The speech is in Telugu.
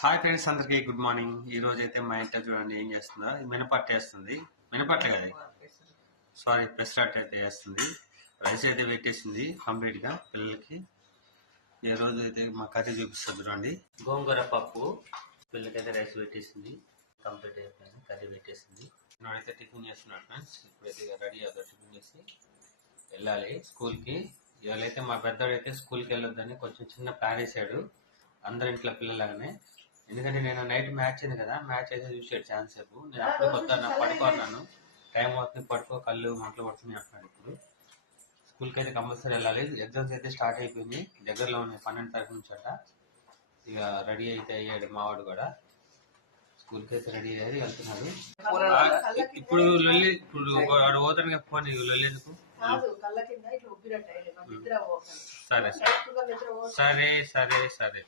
హాయ్ ఫ్రెండ్స్, అందరికి గుడ్ మార్నింగ్. ఈ రోజు అయితే మా ఇంట్లో చూడండి ఏం చేస్తుందో. మినపట్టు వేస్తుంది. మినపట్టు కదా, సారీ, పెసరట్టు అయితే వేస్తుంది. రైస్ అయితే పెట్టేసింది కంప్లీట్ గా పిల్లలకి. ఈ రోజు అయితే మా కర్రీ చూపిస్తుంది చూడండి. గోంగూర పప్పు పిల్లలకైతే రైస్ పెట్టేసింది. కంప్లీట్ అయిపోయింది, కర్రీ పెట్టేసింది. అయితే టిఫిన్ చేస్తున్నాడు ఫ్రెండ్స్. ఇప్పుడైతే రెడీ అవుతాడు, టిఫిన్ చేసి వెళ్ళాలి స్కూల్కి. ఇవాళ అయితే మా పెద్దవాడు అయితే స్కూల్కి వెళ్ళొద్దని కొంచెం చిన్న ప్లాన్ వేసాడు, అందరి ఇంట్లో పిల్లలాగానే. ఎందుకంటే నేను నైట్ మ్యాచ్ అయింది కదా, మ్యాచ్ అయితే చూసాడు ఛాన్స్ సేపు. నేను అప్పుడు పొద్దున్న పడుకున్నాను, టైం అవుతుంది పడుకో, కళ్ళు మంటలు పడుతుంది అంటున్నాడు. ఇప్పుడు స్కూల్కి అయితే కంపల్సరీ వెళ్ళాలి. ఎగ్జామ్స్ అయితే స్టార్ట్ అయిపోయింది, దగ్గరలో ఉన్నాయి 12 తారీఖు నుంచి అట. ఇక రెడీ అయితే అయ్యాడు మావాడు కూడా, స్కూల్కి అయితే రెడీ అయ్యి వెళ్తున్నాడు. ఇప్పుడు లొల్లి, ఇప్పుడు వాడు పోతాను ఫోన్ లొల్లి ఎందుకు? సరే సరే సరే సరే సరే.